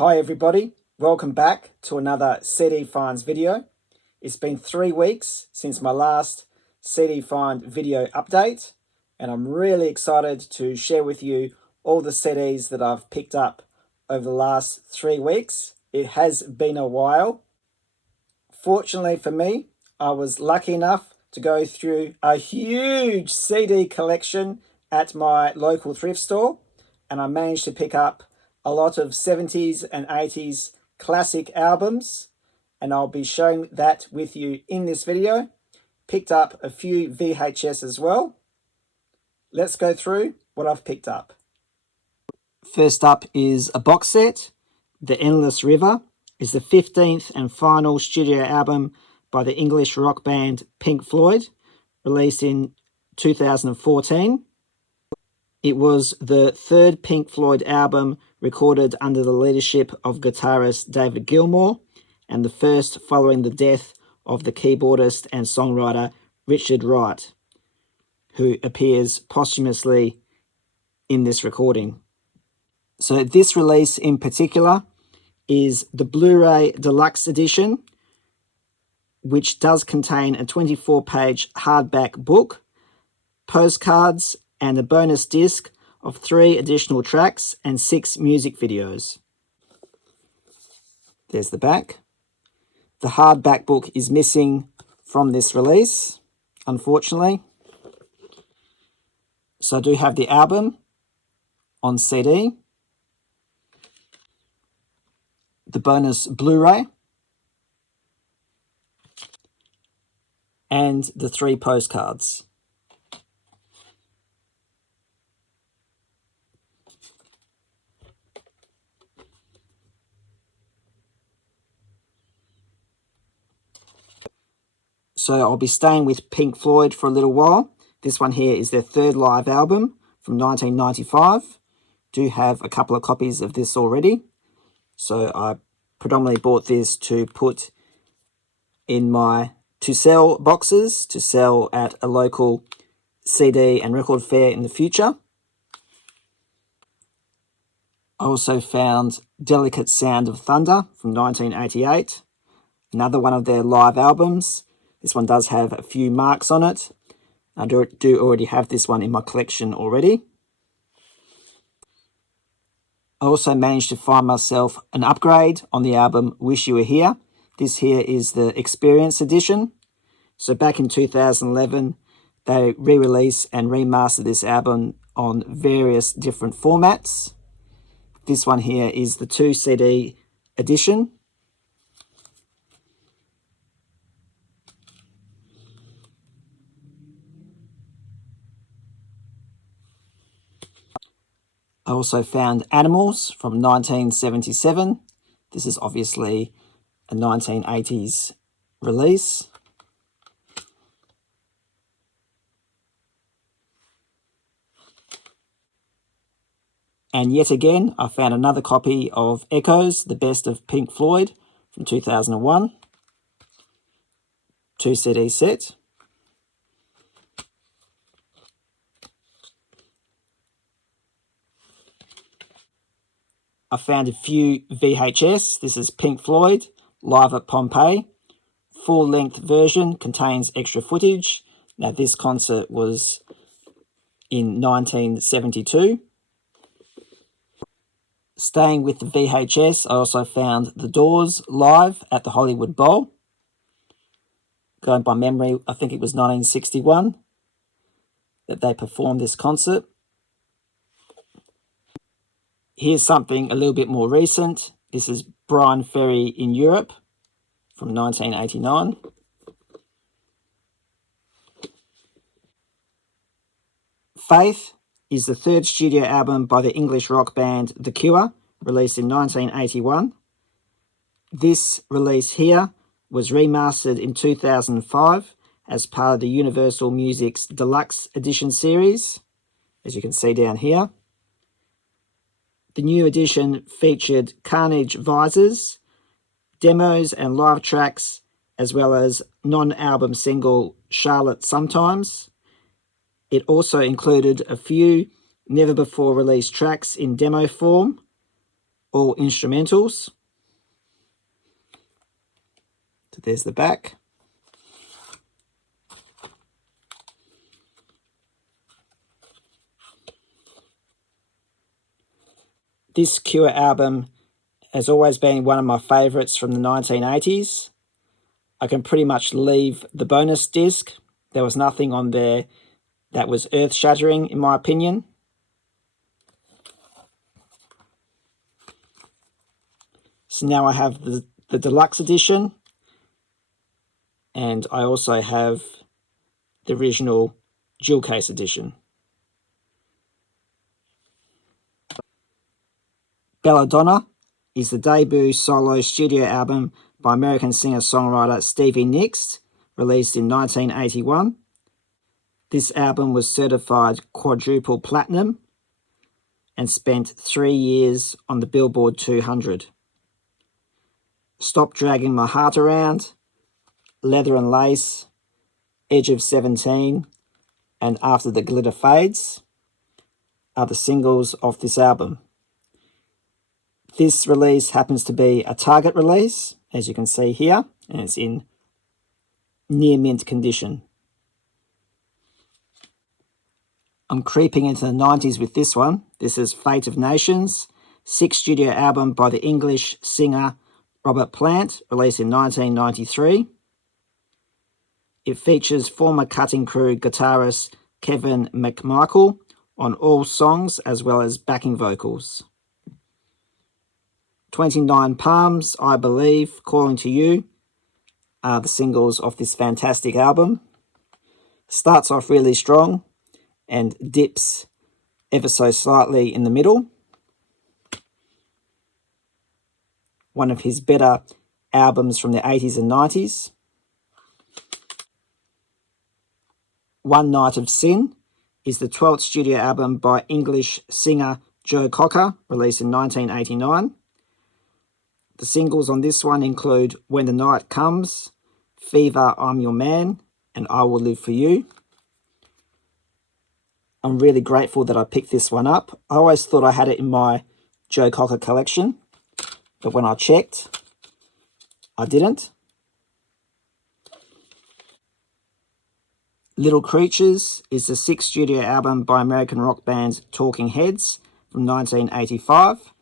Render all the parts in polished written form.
Hi everybody, welcome back to another CD Finds video. It's been 3 weeks since my last CD Find video update, and I'm really excited to share with you all the CDs that I've picked up over the last 3 weeks. It has been a while. Fortunately for me, I was lucky enough to go through a huge CD collection at my local thrift store, and I managed to pick up a lot of 70s and 80s classic albums, and I'll be showing that with you in this video. Picked up a few VHS as well. Let's go through what I've picked up. First up is a box set. The Endless River is the 15th and final studio album by the English rock band Pink Floyd, released in 2014. It was the third Pink Floyd album recorded under the leadership of guitarist David Gilmour, and the first following the death of the keyboardist and songwriter Richard Wright, who appears posthumously in this recording. So this release in particular is the Blu-ray Deluxe Edition, which does contain a 24-page hardback book, postcards, and a bonus disc of 3 additional tracks and 6 music videos. There's the back. The hardback book is missing from this release, unfortunately. So I do have the album on CD, the bonus Blu-ray, and the 3 postcards. So I'll be staying with Pink Floyd for a little while. This one here is their third live album from 1995. Do have a couple of copies of this already. So I predominantly bought this to put in my to sell boxes, to sell at a local CD and record fair in the future. I also found Delicate Sound of Thunder from 1988, another one of their live albums. This one does have a few marks on it. I do already have this one in my collection already. I also managed to find myself an upgrade on the album Wish You Were Here. This here is the Experience Edition. So back in 2011, they re-released and remastered this album on various different formats. This one here is the 2 CD edition. I also found Animals from 1977. This is obviously a 1980s release. And yet again, I found another copy of Echoes, the Best of Pink Floyd from 2001. 2 CD set. I found a few VHS. This is Pink Floyd, Live at Pompeii. Full-length version, contains extra footage. Now this concert was in 1972. Staying with the VHS, I also found The Doors live at the Hollywood Bowl. Going by memory, I think it was 1961 that they performed this concert. Here's something a little bit more recent. This is Brian Ferry in Europe from 1989. Faith is the 3rd studio album by the English rock band The Cure, released in 1981. This release here was remastered in 2005 as part of the Universal Music's Deluxe Edition series, as you can see down here. The new edition featured Carnage visors, demos and live tracks, as well as non-album single Charlotte Sometimes. It also included a few never-before-released tracks in demo form, all instrumentals. So there's the back. This Cure album has always been one of my favourites from the 1980s. I can pretty much leave the bonus disc. There was nothing on there that was earth-shattering, in my opinion. So now I have the deluxe edition, and I also have the original jewel case edition. Belladonna is the debut solo studio album by American singer-songwriter Stevie Nicks, released in 1981. This album was certified quadruple platinum and spent 3 years on the Billboard 200. Stop Dragging My Heart Around, Leather and Lace, Edge of 17, and After the Glitter Fades are the singles of this album. This release happens to be a Target release, as you can see here, and it's in near mint condition. I'm creeping into the 90s with this one. This is Fate of Nations, 6th studio album by the English singer Robert Plant, released in 1993. It features former Cutting Crew guitarist Kevin McMichael on all songs as well as backing vocals. 29 Palms, I Believe, Calling to You are the singles of this fantastic album. Starts off really strong and dips ever so slightly in the middle. One of his better albums from the 80s and 90s. One Night of Sin is the 12th studio album by English singer Joe Cocker, released in 1989. The singles on this one include When the Night Comes, Fever, I'm Your Man, and I Will Live for You. I'm really grateful that I picked this one up. I always thought I had it in my Joe Cocker collection, but when I checked, I didn't. Little Creatures is the 6th studio album by American rock band Talking Heads from 1985.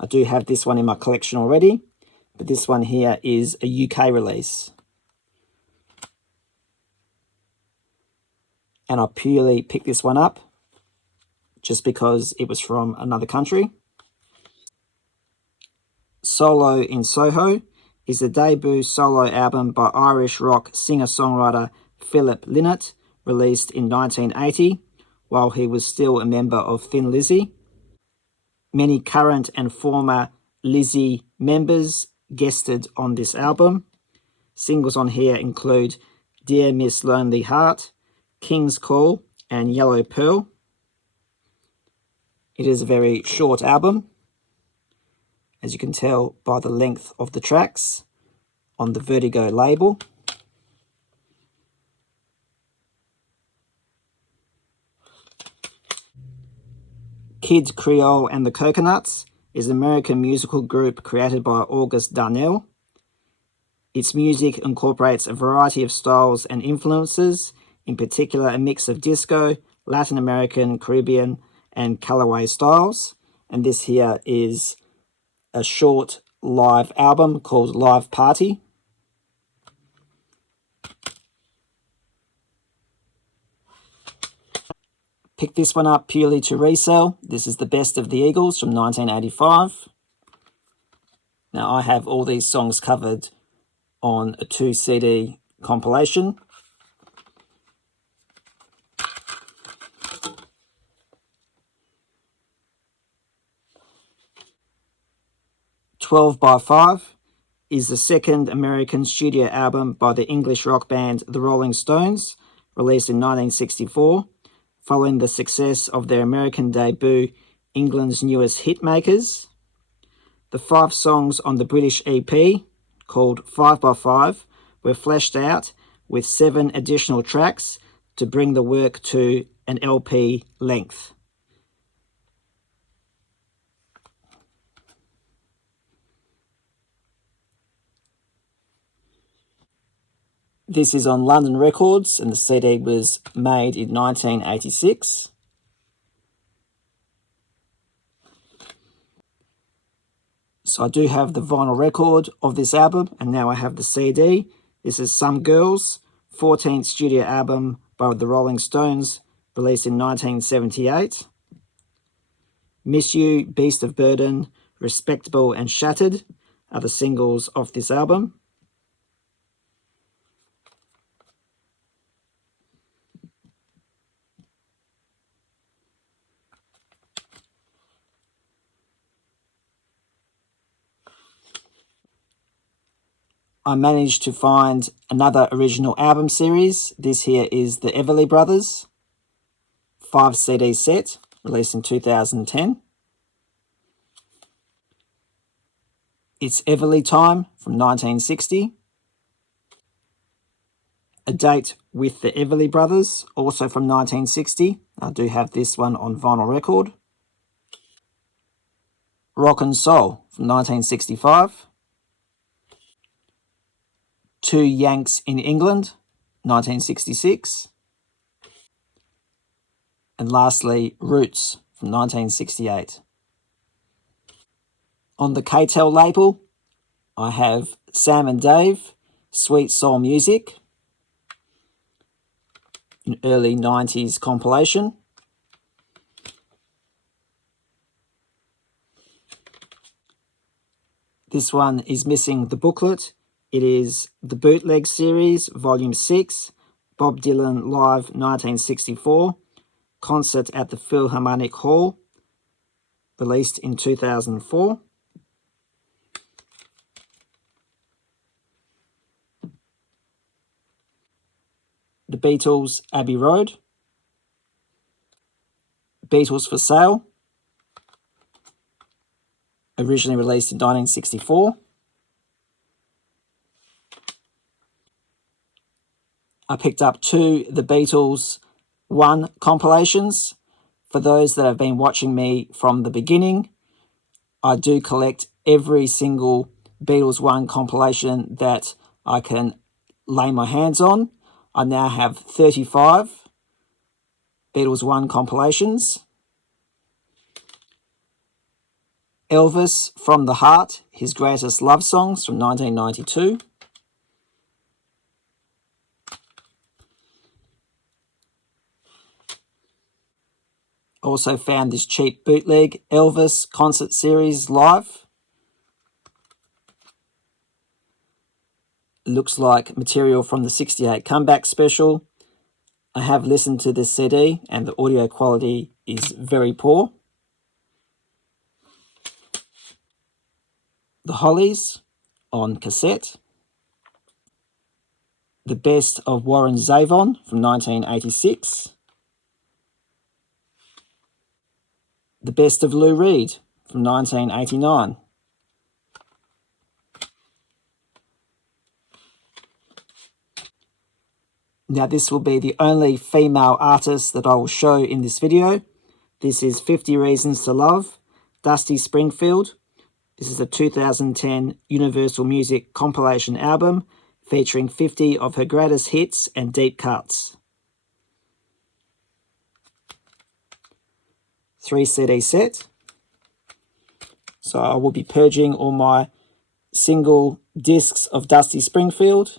I do have this one in my collection already, but this one here is a UK release. And I purely picked this one up just because it was from another country. Solo in Soho is the debut solo album by Irish rock singer-songwriter Philip Lynott, released in 1980, while he was still a member of Thin Lizzy. Many current and former Lizzy members guested on this album. Singles on here include Dear Miss Lonely Heart, King's Call, and Yellow Pearl. It is a very short album, as you can tell by the length of the tracks on the Vertigo label. Kid Creole and the Coconuts is an American musical group created by August Darnell. Its music incorporates a variety of styles and influences, in particular a mix of disco, Latin American, Caribbean, and Callaway styles. And this here is a short live album called Live Party. Picked this one up purely to resell. This is the Best of the Eagles from 1985. Now I have all these songs covered on a 2 CD compilation. "12 by 5 is the second American studio album by the English rock band The Rolling Stones, released in 1964, following the success of their American debut, England's Newest Hitmakers. The 5 songs on the British EP, called 5 by 5, were fleshed out with 7 additional tracks to bring the work to an LP length. This is on London Records and the CD was made in 1986. So I do have the vinyl record of this album and now I have the CD. This is Some Girls, 14th studio album by the Rolling Stones, released in 1978. Miss You, Beast of Burden, Respectable and Shattered are the singles of this album. I managed to find another original album series. This here is the Everly Brothers, 5 CD set, released in 2010. It's Everly Time from 1960. A Date with the Everly Brothers, also from 1960. I do have this one on vinyl record. Rock and Soul from 1965. Two Yanks in England, 1966. And lastly, Roots from 1968. On the K-Tel label, I have Sam and Dave, Sweet Soul Music, an early 90s compilation. This one is missing the booklet. It is the Bootleg Series, Volume 6, Bob Dylan Live 1964, Concert at the Philharmonic Hall, released in 2004. The Beatles, Abbey Road. Beatles for Sale, originally released in 1964. I picked up two The Beatles 1 compilations. For those that have been watching me from the beginning, I do collect every single Beatles 1 compilation that I can lay my hands on. I now have 35 Beatles 1 compilations. Elvis From the Heart, His Greatest Love Songs from 1992. Also found this cheap bootleg Elvis Concert Series Live. Looks like material from the 68 Comeback Special. I have listened to this CD and the audio quality is very poor. The Hollies on cassette. The Best of Warren Zevon from 1986. The Best of Lou Reed from 1989. Now this will be the only female artist that I will show in this video. This is 50 Reasons to Love, Dusty Springfield. This is a 2010 Universal Music compilation album featuring 50 of her greatest hits and deep cuts. 3 CD set. So I will be purging all my single discs of Dusty Springfield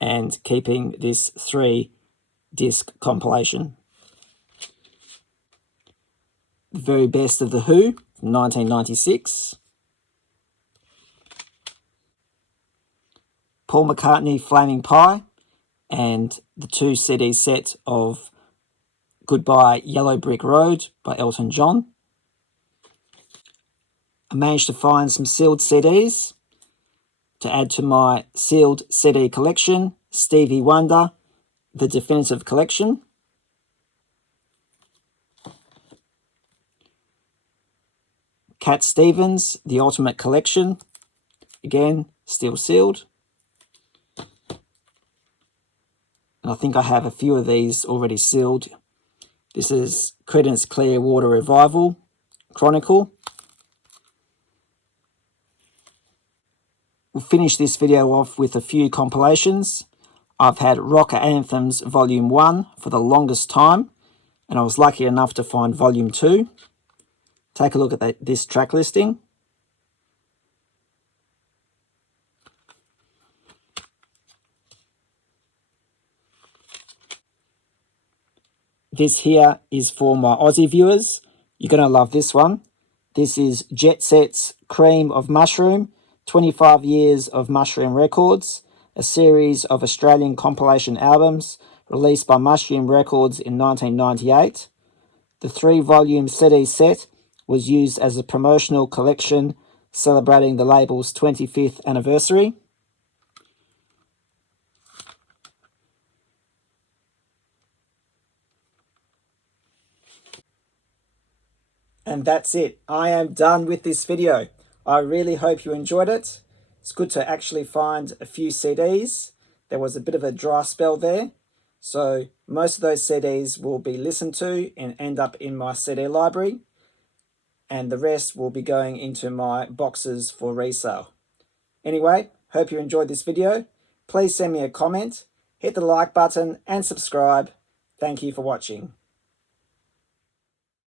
and keeping this 3-disc compilation. The Very Best of The Who from 1996. Paul McCartney Flaming Pie and the 2 CD set of Goodbye Yellow Brick Road by Elton John. I managed to find some sealed CDs to add to my sealed CD collection. Stevie Wonder, The Definitive Collection. Cat Stevens, The Ultimate Collection. Again, still sealed. And I think I have a few of these already sealed. This is Creedence Clearwater Revival Chronicle. We'll finish this video off with a few compilations. I've had Rocker Anthems Volume 1 for the longest time, and I was lucky enough to find Volume 2. Take a look at this track listing. This here is for my Aussie viewers. You're going to love this one. This is Jet Set's Cream of Mushroom, 25 Years of Mushroom Records, a series of Australian compilation albums released by Mushroom Records in 1998. The 3-volume CD set was used as a promotional collection celebrating the label's 25th anniversary. And that's it. I am done with this video. I really hope you enjoyed it. It's good to actually find a few CDs. There was a bit of a dry spell there. So most of those CDs will be listened to and end up in my CD library. And the rest will be going into my boxes for resale. Anyway, hope you enjoyed this video. Please send me a comment, hit the like button and subscribe. Thank you for watching.